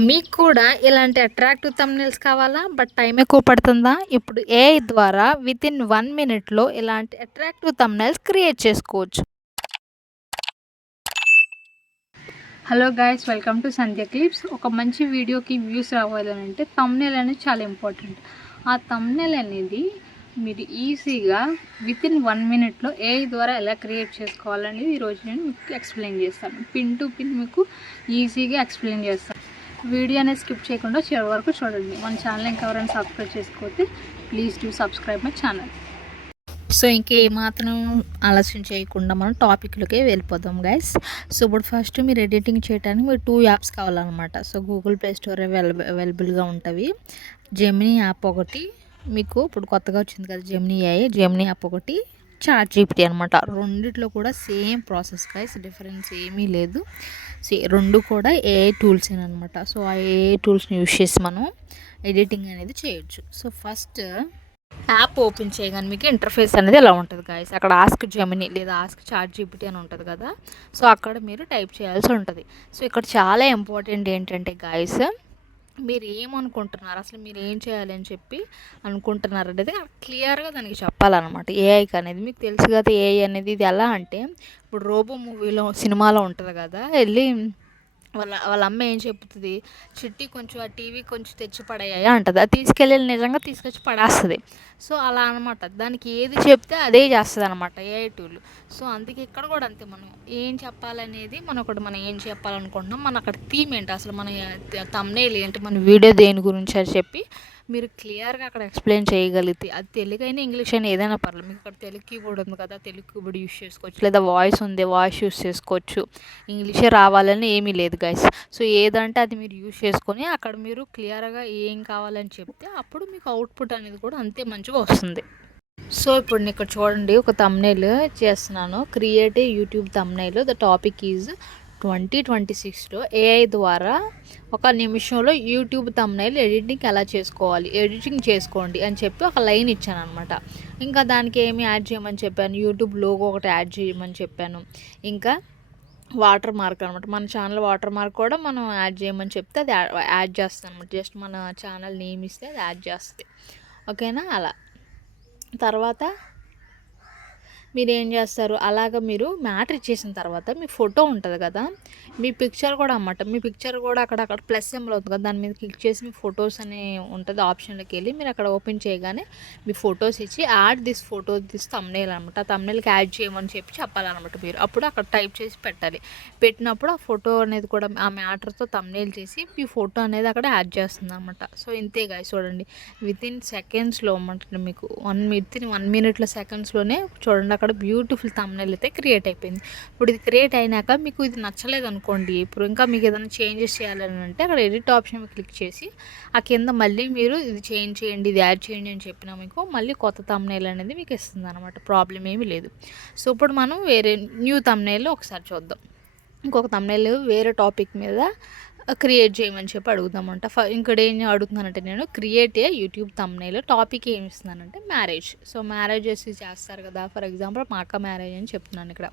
మీకు కూడా ఇలాంటి అట్రాక్టివ్ థంబ్‌నెయిల్స్ కావాలా? బట్ టైం ఎక్కువ పడుతుందా? ఇప్పుడు ఏఐ ద్వారా వితిన్ 1 మినిట్‌లో ఇలాంటి అట్రాక్టివ్ థంబ్‌నెయిల్స్ క్రియేట్ చేసుకోవచ్చు. Hello guys, welcome to Sandhya clips. ఒక మంచి వీడియోకి వ్యూస్ రావాలంటే థంబ్‌నెయిల్ అనేది చాలా ఇంపార్టెంట్. ఆ థంబ్‌నెయిల్ అనేది మీరు ఈజీగా వితిన్ 1 మినిట్‌లో ఏఐ ద్వారా ఎలా క్రియేట్ చేసుకోవాలనేది ఈరోజు నేను మీకు ఎక్స్‌ప్లెయిన్ చేస్తాను. పిన్ టు పిన్ మీకు ఈజీగా ఎక్స్‌ప్లెయిన్ చేస్తాను. వీడియో అనేది స్కిప్ చేయకుండా చివరి వరకు చూడండి. మన ఛానల్ ఇంకా ఎవరైనా సబ్స్క్రైబ్ చేసుకోతే please do subscribe my channel. So ఇంకేమాత్రం ఆలస్యం చేయకుండా మనం టాపిక్లోకి వెళ్ళిపోదాం గైస్. సో ఇప్పుడు ఫస్ట్ మీరు ఎడిటింగ్ చేయడానికి మీరు 2 యాప్స్ కావాలన్నమాట. సో గూగుల్ ప్లే స్టోర్ అవైలబుల్గా ఉంటుంది. జెమినీ యాప్ ఒకటి, మీకు ఇప్పుడు కొత్తగా వచ్చింది కదా జెమినీ యాప్ ఒకటి, చాట్ జీపీటీ అనమాట. రెండిట్లో కూడా సేమ్ ప్రాసెస్ గైస్, డిఫరెన్స్ ఏమీ లేదు. రెండు కూడా ఏఐ టూల్స్ అనమాట. సో ఆ ఏఐ టూల్స్ని యూజ్ చేసి మనం ఎడిటింగ్ అనేది చేయొచ్చు. సో ఫస్ట్ యాప్ ఓపెన్ చేయగానే మీకు ఇంటర్ఫేస్ అనేది ఎలా ఉంటుంది గాయస్. అక్కడ ఆస్క్ జెమినీ లేదా ఆస్క్ చాట్ జీపీటీ అని ఉంటుంది కదా. సో అక్కడ మీరు టైప్ చేయాల్సి ఉంటుంది. సో ఇక్కడ చాలా ఇంపార్టెంట్ ఏంటంటే గాయస్, మీరు ఏమనుకుంటున్నారు, అసలు మీరు ఏం చేయాలి అని చెప్పి అనుకుంటున్నారు అనేది క్లియర్గా దానికి చెప్పాలన్నమాట. ఏఐకి అనేది మీకు తెలుసు కదా, ఏఐ అనేది ఇది ఎలా అంటే ఇప్పుడు రోబో మూవీలో సినిమాలో ఉంటుంది కదా, వెళ్ళి వాళ్ళ అమ్మ ఏం చెప్తుంది, చిట్టి కొంచెం ఆ టీవీ కొంచెం తెచ్చి పడేయాయా అంటుంది. అది తీసుకెళ్ళి నిజంగా తీసుకొచ్చి పడేస్తుంది. సో అలా అనమాట, దానికి ఏది చెప్తే అదే చేస్తుంది అనమాట ఏఐ టూల్. సో అందుకే ఇక్కడ కూడా అంతే, మనం ఏం చెప్పాలనేది మనం ఏం చెప్పాలనుకుంటున్నాం, మన అక్కడ థీమ్ ఏంటి, అసలు మన థంబ్నెయిల్ ఏంటి, మన వీడియో దేని గురించి అని చెప్పి మీరు క్లియర్గా అక్కడ ఎక్స్ప్లెయిన్ చేయగలిగితే, అది తెలుగు అయినా ఇంగ్లీష్ అయినా ఏదైనా పర్లేదు. మీకు అక్కడ తెలుగు కీబోర్డ్ ఉంది కదా, తెలుగు కీబోర్డ్ యూస్ చేసుకోవచ్చు, లేదా వాయిస్ ఉంది వాయిస్ యూస్ చేసుకోవచ్చు. ఇంగ్లీషే రావాలని ఏమీ లేదు గైస్. సో ఏదంటే అది మీరు యూస్ చేసుకొని అక్కడ మీరు క్లియర్గా ఏం కావాలని చెప్తే అప్పుడు మీకు అవుట్పుట్ అనేది కూడా అంతే మంచిగా వస్తుంది. సో ఇప్పుడు నేను ఇక్కడ చూడండి, ఒక థంబ్నెయిల్ చేస్తున్నాను. Create a YouTube thumbnail, the topic is 2026లో ఏఐ ద్వారా 1 నిమిషంలో యూట్యూబ్ థంబ్నెయిల్ ఎడిటింగ్ ఎలా చేసుకోవాలి, ఎడిటింగ్ చేసుకోండి అని చెప్పి ఒక లైన్ ఇచ్చాను అనమాట. ఇంకా దానికి ఏమి యాడ్ చేయమని చెప్పాను, యూట్యూబ్ లోగో ఒకటి యాడ్ చేయమని చెప్పాను. ఇంకా వాటర్ మార్క్ అనమాట, మన ఛానల్ వాటర్ మార్క్ కూడా మనం యాడ్ చేయమని చెప్తే అది యాడ్ చేస్తాను అనమాట. జస్ట్ మన ఛానల్ నేమ్ ఇస్తే అది యాడ్ చేస్తుంది. ఓకేనా. అలా తర్వాత మీరేం చేస్తారు, అలాగ మీరు మ్యాటర్ ఇచ్చేసిన తర్వాత మీ ఫోటో ఉంటుంది కదా, మీ పిక్చర్ కూడా అన్నమాట, మీ పిక్చర్ కూడా అక్కడ ప్లస్ సింబల్ అవుతుంది కదా, దాని మీద క్లిక్ చేసి మీ ఫొటోస్ అని ఉంటుంది, ఆప్షన్లోకి వెళ్ళి మీరు అక్కడ ఓపెన్ చేయగానే మీ ఫొటోస్ ఇచ్చి యాడ్ దిస్ థంబ్నెయిల్ అనమాట. ఆ థంబ్నెయిల్కి యాడ్ చేయమని చెప్పి చెప్పాలన్నమాట. మీరు అప్పుడు అక్కడ టైప్ చేసి పెట్టాలి. పెట్టినప్పుడు ఆ ఫోటో అనేది కూడా ఆ మ్యాటర్తో థంబ్నెయిల్ చేసి మీ ఫోటో అనేది అక్కడ యాడ్ చేస్తుంది అనమాట. సో ఇంతే గాయస్, చూడండి వితిన్ సెకండ్స్లో అన్నమాట, మీకు వితిన్ 1 మినిట్లో సెకండ్స్లోనే చూడండి అక్కడ బ్యూటిఫుల్ థంబ్నెయిల్ అయితే క్రియేట్ అయిపోయింది. ఇప్పుడు ఇది క్రియేట్ అయినాక మీకు ఇది నచ్చలేదు అనుకోండి, ఇప్పుడు ఇంకా మీకు ఏదైనా చేంజెస్ చేయాలని అంటే అక్కడ ఎడిట్ ఆప్షన్ క్లిక్ చేసి ఆ కింద మళ్ళీ మీరు ఇది చేంజ్ చేయండి, ఇది యాడ్ చేయండి అని చెప్పినా మీకు మళ్ళీ కొత్త థంబ్నెయిల్ అనేది మీకు ఇస్తుంది అనమాట. ప్రాబ్లం ఏమీ లేదు. సో ఇప్పుడు మనం వేరే న్యూ థంబ్నెయిల్ ఒకసారి చూద్దాం. ఇంకొక థంబ్నెయిల్ వేరే టాపిక్ మీద క్రియేట్ చేయమని చెప్పి అడుగుదామంట. ఇక్కడ ఏం అడుగుతున్నానంటే, నేను create a YouTube thumbnail, topic ఏమి ఇస్తున్నానంటే మ్యారేజ్. సో మ్యారేజెస్ చేస్తారు కదా, ఫర్ ఎగ్జాంపుల్ మా అక్క మ్యారేజ్ అని చెప్తున్నాను. ఇక్కడ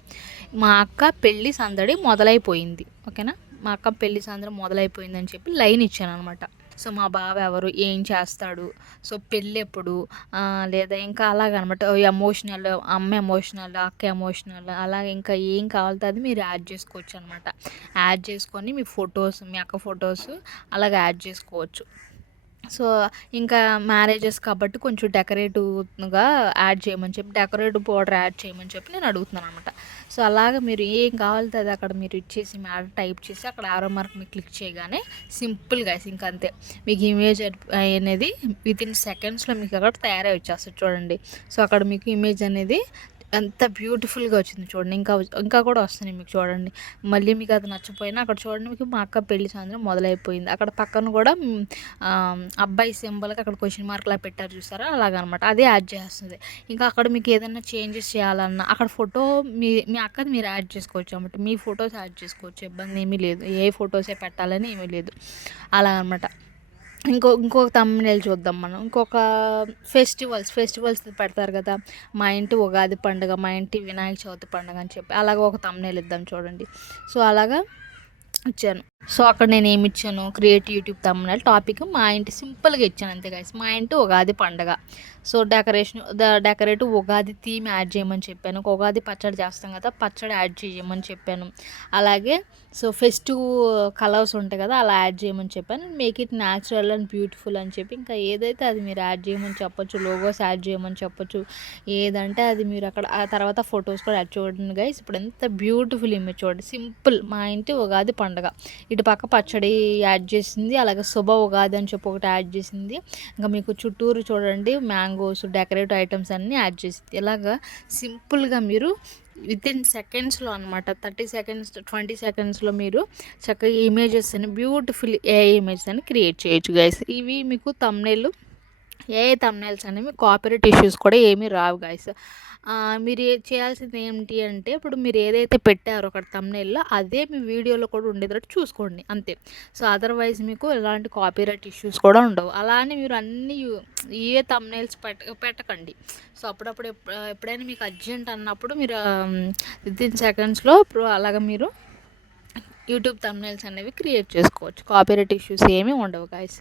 మా అక్క పెళ్ళి సందడి మొదలైపోయింది. ఓకేనా, మా అక్క పెళ్ళి సందడి మొదలైపోయిందని చెప్పి లైన్ ఇచ్చాను అనమాట. సో మా బావ ఎవరు, ఏం చేస్తాడు, సో పెళ్ళి ఎప్పుడు, లేదా ఇంకా అలాగనమాట. ఎమోషనల్, అమ్మ ఎమోషనల్, అక్క ఎమోషనల్, అలాగే ఇంకా ఏం కావాలో అది మీరు యాడ్ చేసుకోవచ్చు అనమాట. యాడ్ చేసుకొని మీ ఫొటోస్, మీ అక్క ఫొటోస్ అలాగ యాడ్ చేసుకోవచ్చు. సో ఇంకా మ్యారేజెస్ కాబట్టి కొంచెం డెకరేటివ్గా యాడ్ చేయమని చెప్పి, డెకరేటివ్ పౌడర్ యాడ్ చేయమని చెప్పి నేను అడుగుతున్నాను అనమాట. సో అలాగ మీరు ఏం కావాలితే అది అక్కడ మీరు ఇచ్చేసి మ్యాటర్ టైప్ చేసి అక్కడ ఆరో మార్క్ మీకు క్లిక్ చేయగానే సింపుల్గా ఇంకా అంతే, మీకు ఇమేజ్ అనేది వితిన్ సెకండ్స్లో మీకు అక్కడ తయారై వచ్చేస్తుంది. చూడండి, సో అక్కడ మీకు ఇమేజ్ అనేది ఎంత బ్యూటిఫుల్గా వచ్చింది చూడండి. ఇంకా కూడా వస్తున్నాయి మీకు చూడండి. మళ్ళీ మీకు అది నచ్చపోయినా అక్కడ చూడండి, మీకు మా అక్క పెళ్లి సందడి మొదలైపోయింది. అక్కడ పక్కన కూడా అబ్బాయి సింబల్కి అక్కడ క్వశ్చన్ మార్క్లా పెట్టారు చూసారా, అలాగనమాట. అదే యాడ్ చేస్తుంది. ఇంకా అక్కడ మీకు ఏదైనా చేంజెస్ చేయాలన్నా అక్కడ ఫోటో మీ అక్కది మీరు యాడ్ చేసుకోవచ్చు అనమాట. మీ ఫొటోస్ యాడ్ చేసుకోవచ్చు, ఇబ్బంది ఏమీ లేదు. ఏ ఫొటోసే పెట్టాలని ఏమీ లేదు, అలా అనమాట. ఇంకొక థంబ్నెయిల్ చూద్దాం మనం. ఇంకొక ఫెస్టివల్స్ పెడతారు కదా, మా ఇంటి ఉగాది పండుగ, మా ఇంటి వినాయక చవితి పండుగ అని చెప్పి అలాగ ఒక థంబ్నెయిల్ ఇద్దాం చూడండి. సో అలాగా ఇచ్చాను. సో అక్కడ నేను ఏమి ఇచ్చాను, క్రియేట్ యూట్యూబ్ తమ్మునేల్ టాపిక్ మా ఇంటి సింపుల్గా ఇచ్చాను అంతే గైస్. మా ఇంటి ఉగాది పండగ, so decorate Ugadi theme add చేయమని చెప్పాను. ఒక ఉగాది పచ్చడి చేస్తాం కదా, పచ్చడి యాడ్ చేయమని చెప్పాను. అలాగే సో ఫెస్టివ్ కలర్స్ ఉంటాయి కదా, అలా యాడ్ చేయమని చెప్పాను. Make it natural and beautiful అని చెప్పి ఇంకా ఏదైతే అది మీరు యాడ్ చేయమని చెప్పొచ్చు, లోగోస్ యాడ్ చేయమని చెప్పొచ్చు, ఏదంటే అది మీరు అక్కడ. ఆ తర్వాత ఫొటోస్ కూడా యాడ్ చూడండి గైస్. ఇప్పుడు ఎంత బ్యూటిఫుల్ ఇమేజ్ చూడండి, సింపుల్ మా ఇంటి ఉగాది పండగ. ఇటు పక్క పచ్చడి యాడ్ చేసింది, అలాగే శుభ ఉగాది అని చెప్పి ఒకటి యాడ్ చేసింది. ఇంకా మీకు చుట్టూరు చూడండి మ్యాంగోస్, డెకరేటివ్ ఐటమ్స్ అన్నీ యాడ్ చేసింది. ఇలాగా సింపుల్గా మీరు వితిన్ సెకండ్స్లో అనమాట, 30 సెకండ్స్ 20 సెకండ్స్లో మీరు చక్కగా ఇమేజెస్ అని బ్యూటిఫుల్ ఇమేజెస్ అని క్రియేట్ చేయొచ్చు గైస్. ఇవి మీకు తమ్నెయిల్ తమ్నెయిల్స్ అనేవి కాపీరైట్ ఇష్యూస్ కూడా ఏమీ రావు గైస్. మీరు చేయాల్సింది ఏంటి అంటే, ఇప్పుడు మీరు ఏదైతే పెట్టారో ఒక తమ్నెయిల్లో అదే మీ వీడియోలో కూడా ఉండేటట్టు చూసుకోండి అంతే. సో అదర్వైజ్ మీకు ఎలాంటి కాపీరైట్ ఇష్యూస్ కూడా ఉండవు. అలా అని మీరు అన్ని ఏ తమ్నెయిల్స్ పెట్టకండి. సో అప్పుడప్పుడు ఎప్పుడైనా మీకు అర్జెంట్ అన్నప్పుడు మీరు వితిన్ సెకండ్స్లో అలాగ మీరు యూట్యూబ్ తమ్నెయిల్స్ అనేవి క్రియేట్ చేసుకోవచ్చు. కాపీరైట్ ఇష్యూస్ ఏమీ ఉండవు గైస్.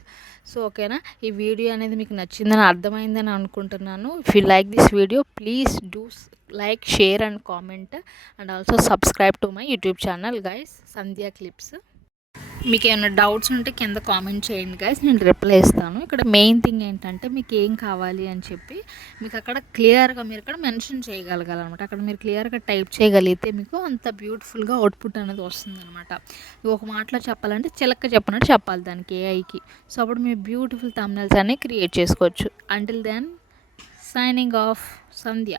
సో ఓకేనా, ఈ వీడియో అనేది మీకు నచ్చిందని అర్థమైందని అనుకుంటున్నాను. If you like this video please do like, share and comment and also subscribe to my YouTube channel guys, Sandhya clips. మీకు ఏమైనా డౌట్స్ ఉంటే కింద కామెంట్ చేయండి గైస్, నేను రిప్లై ఇస్తాను. ఇక్కడ మెయిన్ థింగ్ ఏంటంటే మీకు ఏం కావాలి అని చెప్పి మీకు అక్కడ క్లియర్గా మీరు ఇక్కడ మెన్షన్ చేయగలగాలన్నమాట. అక్కడ మీరు క్లియర్గా టైప్ చేయగలిగితే మీకు అంత బ్యూటిఫుల్గా అవుట్పుట్ అనేది వస్తుందన్నమాట. ఒక మాటలో చెప్పాలంటే చిలక చెప్పినట్టు చెప్పాలి దానికి, ఏఐకి. సో అప్పుడు మీరు బ్యూటిఫుల్ థంబ్నెయిల్స్ అనేవి క్రియేట్ చేసుకోవచ్చు. అంటిల్ దెన్ సైనింగ్ ఆఫ్, సంధ్య.